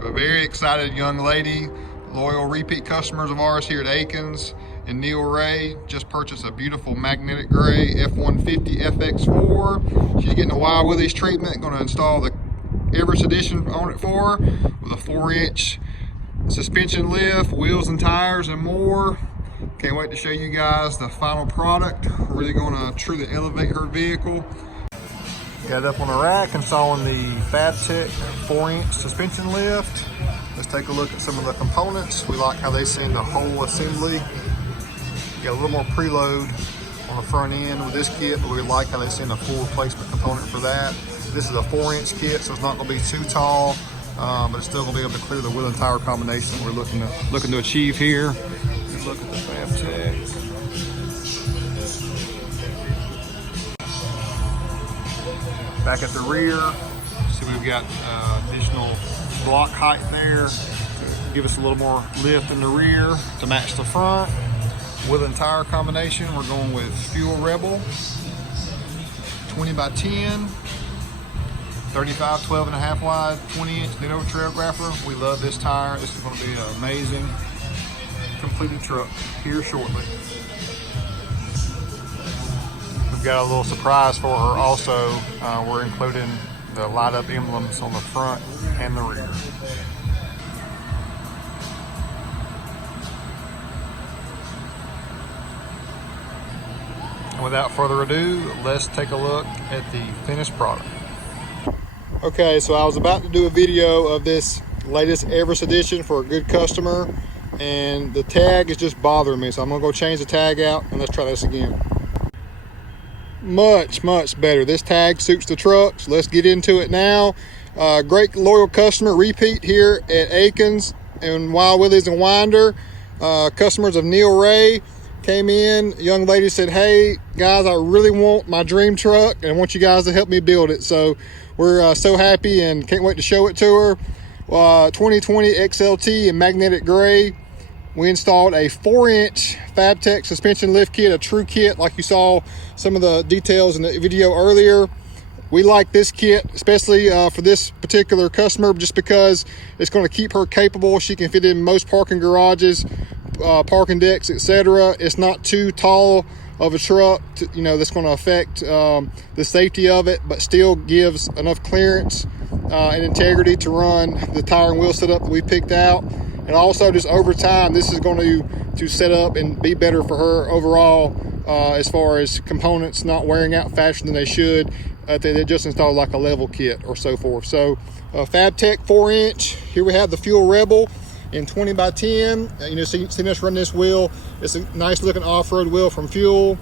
A very excited young lady, loyal repeat customers of ours here at Akins and Neil Ray just purchased a beautiful magnetic gray F150 FX4. She's getting a Wild Willies treatment, going to install the Everest edition on it for her with a 4-inch suspension lift, wheels and tires and more. Can't wait to show you guys the final product. Really going to truly elevate her vehicle. Got it up on the rack, installing the FabTech 4-inch suspension lift. Let's take a look at some of the components. We like how they send the whole assembly. Got a little more preload on the front end with this kit, but we like how they send a full replacement component for that. This is a 4-inch kit, so it's not going to be too tall, but it's still going to be able to clear the wheel and tire combination that we're looking to achieve here. Let's look at the FabTech. Back at the rear, see we've got additional block height there to give us a little more lift in the rear to match the front. Wheel and tire combination, we're going with Fuel Rebel 20 by 10, 35, 12.5 wide, 20-inch Ditto Trail Grappler. We love this tire. This is going to be an amazing completed truck here shortly. We've got a little surprise for her also. We're including the light up emblems on the front and the rear. Without further ado, let's take a look at the finished product. Okay, so I was about to do a video of this latest Everest edition for a good customer, and the tag is just bothering me, so I'm gonna go change the tag out and let's try this again. Much better. This tag suits the truck, so let's get into it now. Great loyal customer, repeat here at Akins and Wild Willies and Winder. Customers of Neil Ray came in. A young lady said, hey guys, I really want my dream truck and I want you guys to help me build it. So we're so happy and can't wait to show it to her. 2020 XLT in magnetic gray. We installed a 4-inch FabTech suspension lift kit, a true kit, like you saw some of the details in the video earlier. We like this kit, especially for this particular customer, just because it's going to keep her capable. She can fit in most parking garages, parking decks, etc. It's not too tall of a truck that's going to affect the safety of it, but still gives enough clearance and integrity to run the tire and wheel setup that we picked out. And also, just over time, this is going to set up and be better for her overall as far as components not wearing out faster than they should. They just installed like a level kit or so forth. So FabTech 4-inch. Here we have the Fuel Rebel in 20 by 10. Seeing us run this wheel. It's a nice looking off-road wheel from Fuel.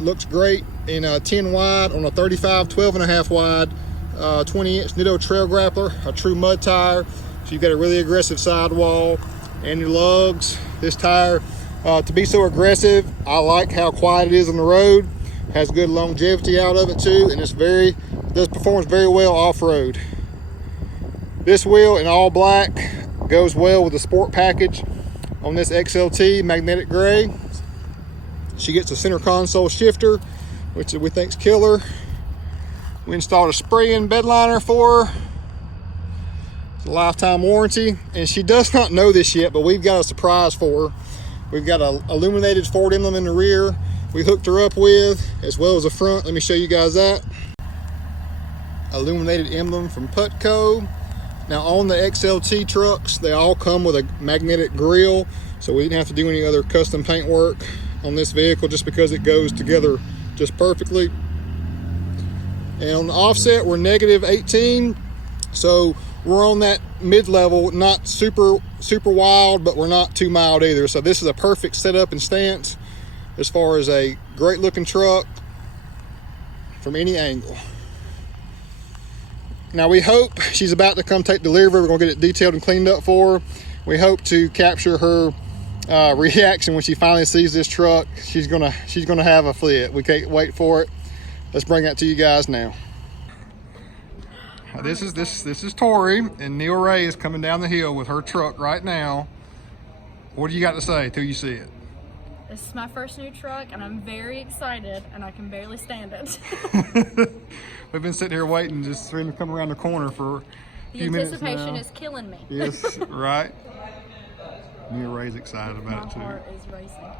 Looks great in 10 wide on a 35, 12.5 wide, 20-inch Ditto Trail Grappler, a true mud tire. So you've got a really aggressive sidewall and your lugs. This tire, to be so aggressive, I like how quiet it is on the road. Has good longevity out of it too, and does performs very well off-road. This wheel in all black goes well with the sport package on this XLT magnetic gray. She gets a center console shifter, which we think's killer. We installed a spray-in bed liner for her. It's a lifetime warranty, and she does not know this yet, but we've got a surprise for her. We've got an illuminated Ford emblem in the rear we hooked her up with, as well as the front. Let me show you guys that. Illuminated emblem from Putco. Now on the XLT trucks, they all come with a magnetic grille, so we didn't have to do any other custom paint work on this vehicle just because it goes together just perfectly. And on the offset, we're -18, so we're on that mid-level, not super wild, but we're not too mild either. So this is a perfect setup and stance as far as a great looking truck from any angle. Now we hope, she's about to come take delivery. We're gonna get it detailed and cleaned up for her. We hope to capture her reaction when she finally sees this truck. She's gonna have a fit. We can't wait for it. Let's bring that to you guys now. This is Tori, and Neil Ray is coming down the hill with her truck right now. What do you got to say till you see it? This is my first new truck, and I'm very excited, and I can barely stand it. We've been sitting here waiting just for him to come around the corner for The few minutes anticipation now. is killing me. Yes, right. Neil Ray's excited My about it too. heart is racing.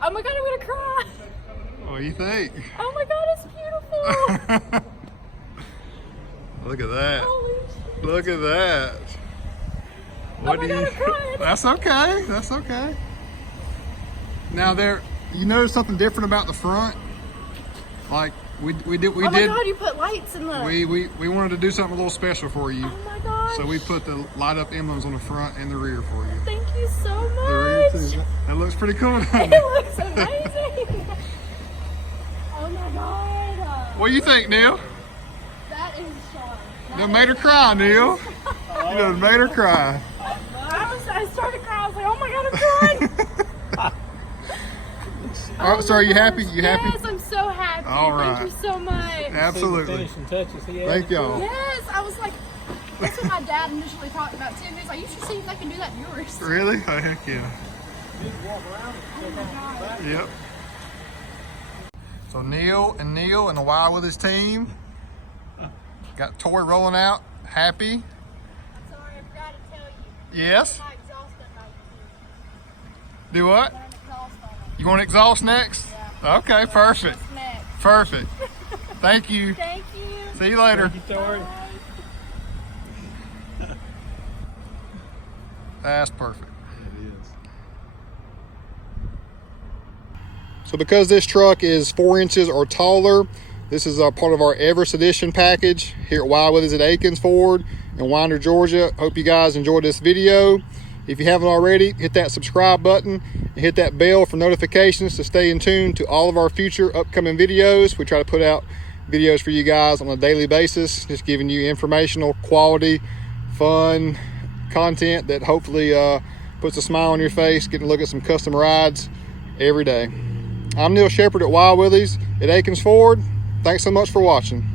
Oh my god, I'm gonna cry. What do you think? Oh my god, it's beautiful. Look at that. Holy shit. Look at that. What do you? I'm crying. That's okay. That's okay. Now you notice something different about the front? Like we did. Oh my god, you put lights in the. We wanted to do something a little special for you. Oh my gosh. So we put the light up emblems on the front and the rear for you. Thank you so The rear much. too. That looks pretty cool. Doesn't It it? looks amazing. Oh my god. What do you think, Neil? That is sharp. You done made her cry, Neil. You done made her cry. I started crying. I was like, oh my god, I'm crying. All right, so are you happy? You happy? Yes, I'm so happy. All right. Thank you so much. Absolutely. Finishing touches. Thank y'all. Yes, I was like, that's what my dad initially talked about too. He was like, you should see if they can do that in yours. Really? Oh, heck yeah. Oh my god. Yep. So Neil and the Wild Willies team got toy rolling out. Happy? I'm sorry, I forgot to tell you. Yes. My exhaust doesn't like Do what? it. I'm exhaust on it. You want exhaust next? Yeah. Okay, perfect. What's next? Perfect. Thank you. Thank you. See you later. Thank you, Tori. Bye. That's perfect. It is. So because this truck is 4 inches or taller, this is a part of our Everest edition package here at Wild Willies at Akins Ford in Winder, Georgia. Hope you guys enjoyed this video. If you haven't already, hit that subscribe button and hit that bell for notifications to stay in tune to all of our future upcoming videos. We try to put out videos for you guys on a daily basis, just giving you informational, quality, fun content that hopefully puts a smile on your face, getting to look at some custom rides every day. I'm Nsheppard at Wild Willies at Akins Ford. Thanks so much for watching.